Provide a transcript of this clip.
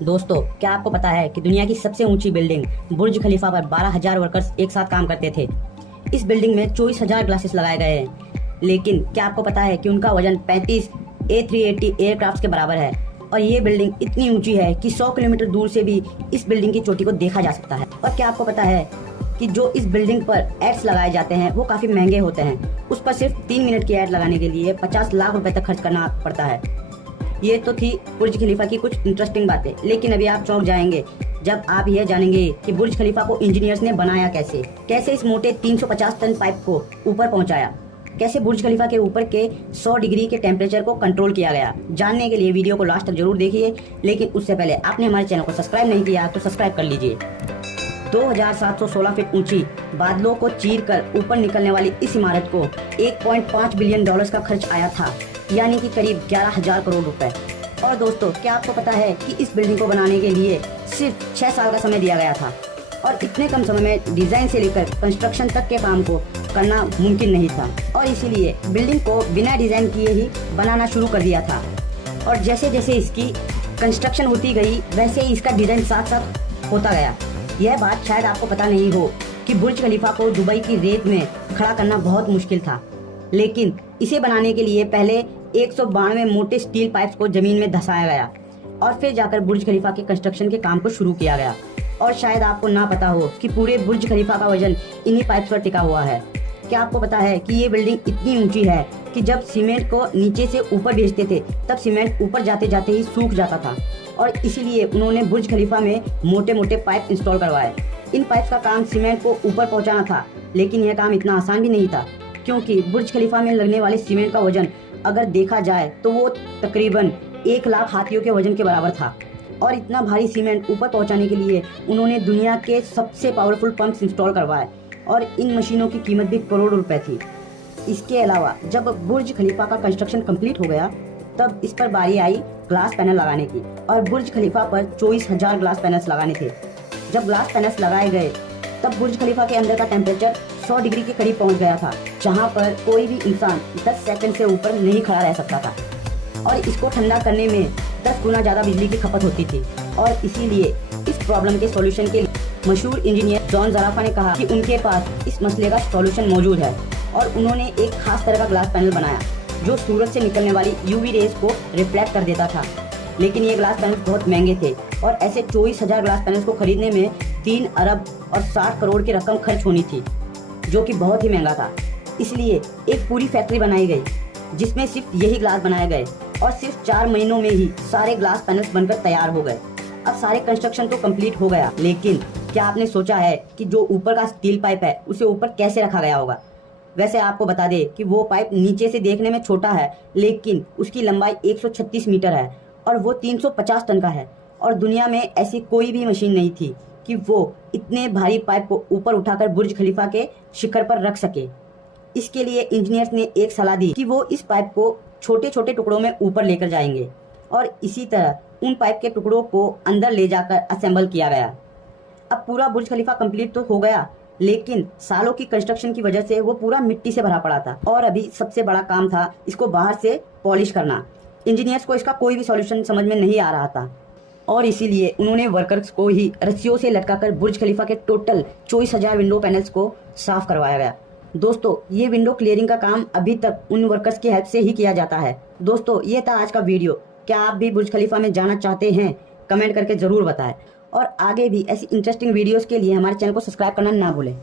दोस्तों, क्या आपको पता है कि दुनिया की सबसे ऊंची बिल्डिंग बुर्ज खलीफा पर 12,000 वर्कर्स एक साथ काम करते थे। इस बिल्डिंग में 24,000 ग्लासेस लगाए गए हैं। लेकिन क्या आपको पता है कि उनका वजन 35 A380 एयरक्राफ्ट के बराबर है। और ये बिल्डिंग इतनी ऊंची है कि 100 किलोमीटर दूर से भी इस बिल्डिंग की चोटी को देखा जा सकता है। और क्या आपको पता है कि जो इस बिल्डिंग पर एड्स लगाए जाते हैं वो काफी महंगे होते हैं। उस पर सिर्फ 3 मिनट की एड लगाने के लिए 50 लाख रुपए तक खर्च करना पड़ता है। ये तो थी बुर्ज खलीफा की कुछ इंटरेस्टिंग बातें, लेकिन अभी आप चौंक जाएंगे जब आप यह जानेंगे कि बुर्ज खलीफा को इंजीनियर्स ने बनाया कैसे इस मोटे 350 टन पाइप को ऊपर पहुंचाया, कैसे बुर्ज खलीफा के ऊपर के 100 डिग्री के टेम्परेचर को कंट्रोल किया गया। जानने के लिए वीडियो को लास्ट तक जरूर देखिए, लेकिन उससे पहले आपने हमारे चैनल को सब्सक्राइब नहीं किया तो सब्सक्राइब कर लीजिए। 2716 फीट ऊंची बादलों को चीर कर ऊपर निकलने वाली इस इमारत को $1.5 बिलियन का खर्च आया था, यानी कि करीब 11,000 करोड़ रुपए। और दोस्तों, क्या आपको पता है कि इस बिल्डिंग को बनाने के लिए सिर्फ 6 साल का समय दिया गया था। और इतने कम समय में डिजाइन से लेकर कंस्ट्रक्शन तक के काम को करना मुमकिन नहीं था, और इसीलिए बिल्डिंग को बिना डिजाइन किए ही बनाना शुरू कर दिया था। और जैसे जैसे इसकी कंस्ट्रक्शन होती गई वैसे ही इसका डिजाइन साथ साथ होता गया। यह बात शायद आपको पता नहीं हो कि बुर्ज खलीफा को दुबई की रेत में खड़ा करना बहुत मुश्किल था, लेकिन इसे बनाने के लिए पहले 192 मोटे स्टील पाइप्स को जमीन में धंसाया गया और फिर जाकर बुर्ज खलीफा के कंस्ट्रक्शन के काम को शुरू किया गया। और शायद आपको ना पता हो कि पूरे बुर्ज खलीफा का वजन इन्हीं पाइप्स पर टिका हुआ है। क्या आपको पता है कि ये बिल्डिंग इतनी ऊंची है कि जब सीमेंट को नीचे से ऊपर भेजते थे तब सीमेंट ऊपर जाते जाते ही सूख जाता था, और इसीलिए उन्होंने बुर्ज खलीफा में मोटे मोटे पाइप इंस्टॉल करवाए। इन पाइप्स का काम सीमेंट को ऊपर पहुंचाना था, लेकिन यह काम इतना आसान भी नहीं था, क्योंकि बुर्ज खलीफा में लगने वाले सीमेंट का वजन अगर देखा जाए तो वो तकरीबन 1 लाख हाथियों के वजन के बराबर था। और इतना भारी सीमेंट ऊपर पहुंचाने के लिए उन्होंने दुनिया के सबसे पावरफुल पंप्स इंस्टॉल करवाए, और इन मशीनों की कीमत भी करोड़ों रुपए थी। इसके अलावा जब बुर्ज खलीफा का कंस्ट्रक्शन कंप्लीट हो गया तब इस पर बारी आई ग्लास पैनल लगाने की, और बुर्ज खलीफा पर 24,000 ग्लास पैनल्स लगाने थे। जब ग्लास पैनल्स लगाए गए तब बुर्ज खलीफा के अंदर का टेम्परेचर 100 डिग्री के करीब पहुंच गया था, जहां पर कोई भी इंसान 10 सेकंड से ऊपर नहीं खड़ा रह सकता था। और इसको ठंडा करने में 10 गुना ज्यादा बिजली की खपत होती थी। और इसीलिए इस प्रॉब्लम के सॉल्यूशन के लिए मशहूर इंजीनियर जॉन ज़राफा ने कहा कि उनके पास इस मसले का सॉल्यूशन मौजूद है, और उन्होंने एक खास तरह का ग्लास पैनल बनाया जो सूरज से निकलने वाली यूवी रेज को रिफ्लेक्ट कर देता था। लेकिन ये ग्लास पैनल बहुत महंगे थे, और ऐसे 24,000 ग्लास पैनल्स को खरीदने में 3 अरब और 60 करोड़ की रकम खर्च होनी थी, जो कि बहुत ही महंगा था। इसलिए एक पूरी फैक्ट्री बनाई गई जिसमें सिर्फ यही ग्लास बनाए गए, और सिर्फ 4 महीनों में ही सारे ग्लास पैनल्स बनकर तैयार हो गए। अब सारे कंस्ट्रक्शन तो कंप्लीट हो गया, लेकिन क्या आपने सोचा है कि जो ऊपर का स्टील पाइप है उसे ऊपर कैसे रखा गया होगा? वैसे आपको बता दें कि वो पाइप नीचे से देखने में छोटा है, लेकिन उसकी लंबाई 136 मीटर है और वो 350 टन का है। और दुनिया में ऐसी कोई भी मशीन नहीं थी कि वो इतने भारी पाइप को ऊपर उठाकर बुर्ज खलीफा के शिखर पर रख सके। इसके लिए इंजीनियर्स ने एक सलाह दी कि वो इस पाइप को छोटे छोटे टुकड़ों में ऊपर लेकर जाएंगे, और इसी तरह उन पाइप के टुकड़ों को अंदर ले जाकर असेंबल किया गया। अब पूरा बुर्ज खलीफा कंप्लीट तो हो गया, लेकिन सालों की कंस्ट्रक्शन की वजह से वो पूरा मिट्टी से भरा पड़ा था, और अभी सबसे बड़ा काम था इसको बाहर से पॉलिश करना। इंजीनियर्स को इसका कोई भी सॉल्यूशन समझ में नहीं आ रहा था, और इसीलिए उन्होंने वर्कर्स को ही रस्सियों से लटकाकर बुर्ज खलीफा के टोटल 24,000 विंडो पैनल्स को साफ करवाया गया। दोस्तों, ये विंडो क्लियरिंग का काम अभी तक उन वर्कर्स की हेल्प से ही किया जाता है। दोस्तों, ये था आज का वीडियो। क्या आप भी बुर्ज खलीफा में जाना चाहते हैं? कमेंट करके जरूर बताएं, और आगे भी ऐसी इंटरेस्टिंग वीडियोस के लिए हमारे चैनल को सब्सक्राइब करना ना भूलें।